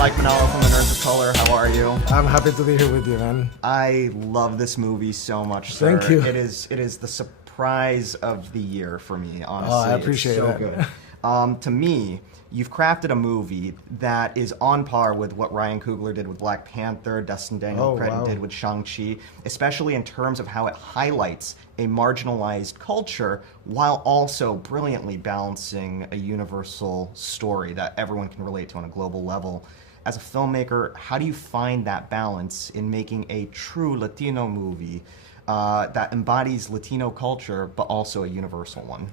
Mike Manalo from the Nerds of Color. How are you? I'm happy to be here with you, man. I love this movie so much, sir. Thank you. It is the surprise of the year for me, honestly. Oh, I appreciate it's so that. good. To me, you've crafted a movie that is on par with what Ryan Coogler did with Black Panther, Dustin Daniel Cretton did with Shang-Chi, especially in terms of how it highlights a marginalized culture while also brilliantly balancing a universal story that everyone can relate to on a global level. As a filmmaker, how do you find that balance in making a true Latino movie that embodies Latino culture but also a universal one?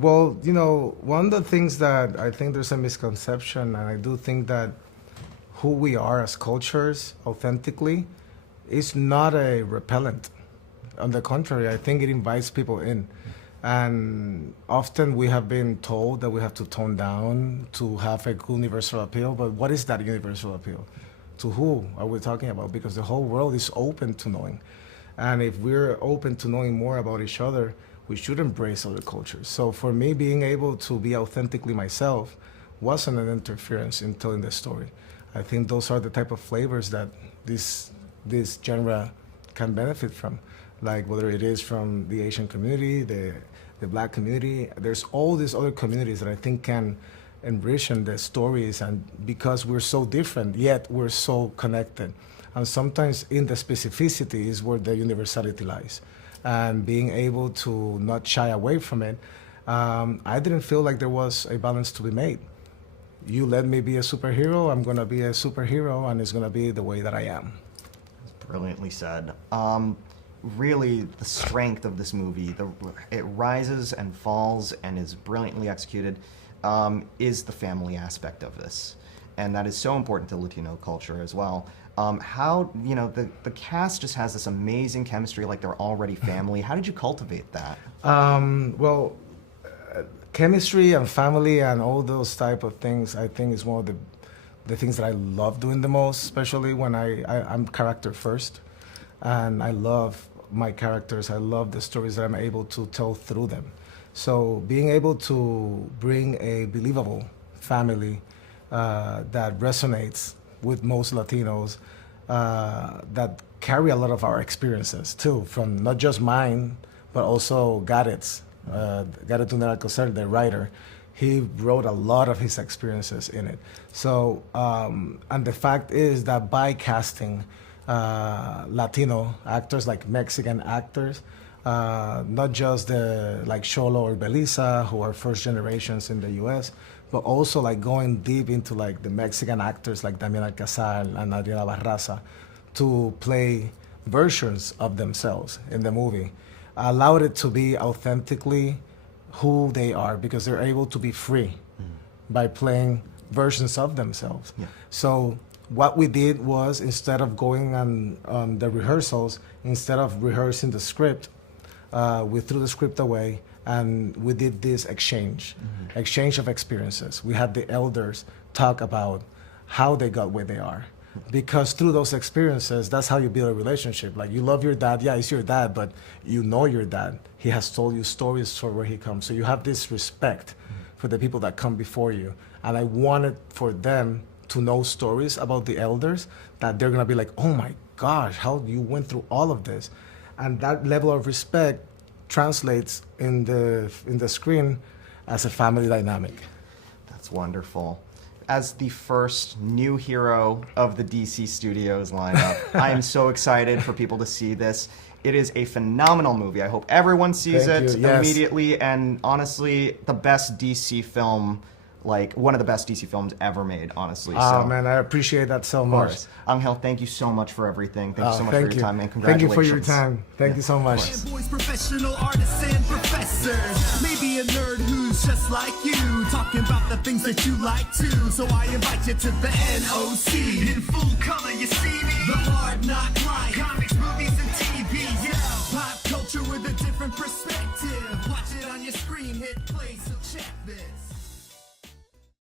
Well, you know, one of the things that I think there's a misconception, and I do think that who we are as cultures authentically is not a repellent. On the contrary, I think it invites people in. And often we have been told that we have to tone down to have a universal appeal, but what is that universal appeal? To who are we talking about? Because the whole world is open to knowing. And if we're open to knowing more about each other, we should embrace other cultures. So for me, being able to be authentically myself wasn't an interference in telling the story. I think those are the type of flavors that this genre can benefit from. Like whether it is from the Asian community, the Black community, there's all these other communities that I think can enrich the stories, and because we're so different, yet we're so connected. And sometimes in the specificity is where the universality lies. And being able to not shy away from it, I didn't feel like there was a balance to be made. You let me be a superhero, I'm gonna be a superhero, and it's gonna be the way that I am. Brilliantly said. Really, the strength of this movie, it rises and falls and is brilliantly executed, is the family aspect of this. And that is so important to Latino culture as well. How, you know, the cast just has this amazing chemistry, like they're already family. How did you cultivate that? Well, chemistry and family and all those type of things, I think is one of the things that I love doing the most, especially when I'm character first. And I love my characters. I love the stories that I'm able to tell through them. So being able to bring a believable family that resonates with most Latinos, that carry a lot of our experiences too, from not just mine, but also Garrett's. Garrett Alcocer, the writer, he wrote a lot of his experiences in it. So, and the fact is that by casting Latino actors, like Mexican actors, not just like Xolo or Belisa, who are first generations in the US, but also like going deep into like the Mexican actors like Damian Alcazar and Adriana Barraza to play versions of themselves in the movie, allowed it to be authentically who they are, because they're able to be free by playing versions of themselves. Yeah. So what we did was, instead of going on the rehearsals, instead of rehearsing the script, we threw the script away and we did this exchange of experiences. We had the elders talk about how they got where they are. Because through those experiences, that's how you build a relationship. Like, you love your dad, yeah, he's your dad, but you know your dad. He has told you stories for where he comes. So you have this respect for the people that come before you. And I wanted for them to know stories about the elders that they're gonna be like, oh my gosh, how you went through all of this. And that level of respect translates in the screen as a family dynamic. That's wonderful. As the first new hero of the DC Studios lineup, I am so excited for people to see this. It is a phenomenal movie. I hope everyone sees it immediately, and honestly, the best DC film, like one of the best DC films ever made, honestly. Oh, man, I appreciate that so much. Angel, thank you so much for everything. Thank you so much for your time, and congratulations. Thank you for your time. Thank you so much. Boys, professional artists and professors. Maybe a nerd who's just like you, talking about the things that you like too. So I invite you to the NOC. In full color, you see me. The Hard Knock